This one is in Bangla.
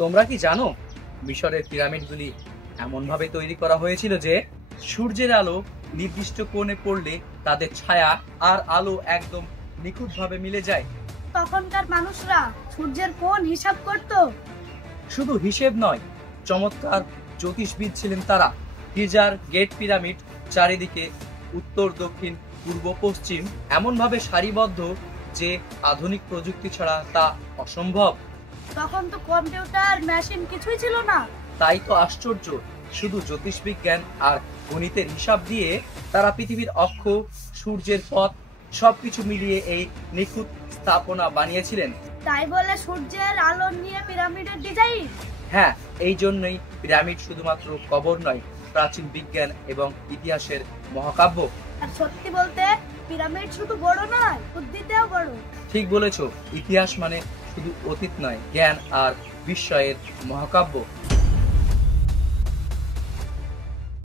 তোমরা কি জানো মিশরের পিরামিডগুলি এমনভাবে তৈরি করা হয়েছিল যে সূর্যের আলো নির্দিষ্ট কোণে পড়লে তাদের ছায়া আর আলো একদম নিখুঁতভাবে মিলে যায়। তখনকার মানুষরা সূর্যের কোণ হিসাব করত। শুধু হিসেব নয়, চমৎকার জ্যোতিষবিদ ছিলেন তারা। গিজার গেট পিরামিড চারিদিকে উত্তর দক্ষিণ পূর্ব পশ্চিম এমনভাবে সারিবদ্ধ যে আধুনিক প্রযুক্তি ছাড়া তা অসম্ভব। তখন তো কম্পিউটার মেশিন কিছুই ছিল না। তাই তো আশ্চর্য, শুধু জ্যোতিষবিজ্ঞান আর গণিতের হিসাব দিয়ে তারা পৃথিবীর অক্ষ, সূর্যের পথ সবকিছু মিলিয়ে এই নিখুঁত স্থাপনা বানিয়েছিলেন। তাই বলে সূর্যের আলো নিয়ে পিরামিডের ডিজাইন? হ্যাঁ, এই জন্যই পিরামিড শুধুমাত্র কবর নয়, প্রাচীন বিজ্ঞান এবং ইতিহাসের মহাকাব্য। আর সত্যি বলতে পিরামিড শুধু বড় নয়, বুদ্ধিতেও বড়। ঠিক বলেছো, ইতিহাস মানে শুধু অতীত নয়, জ্ঞান আর বিস্ময়ের মহাকাব্য।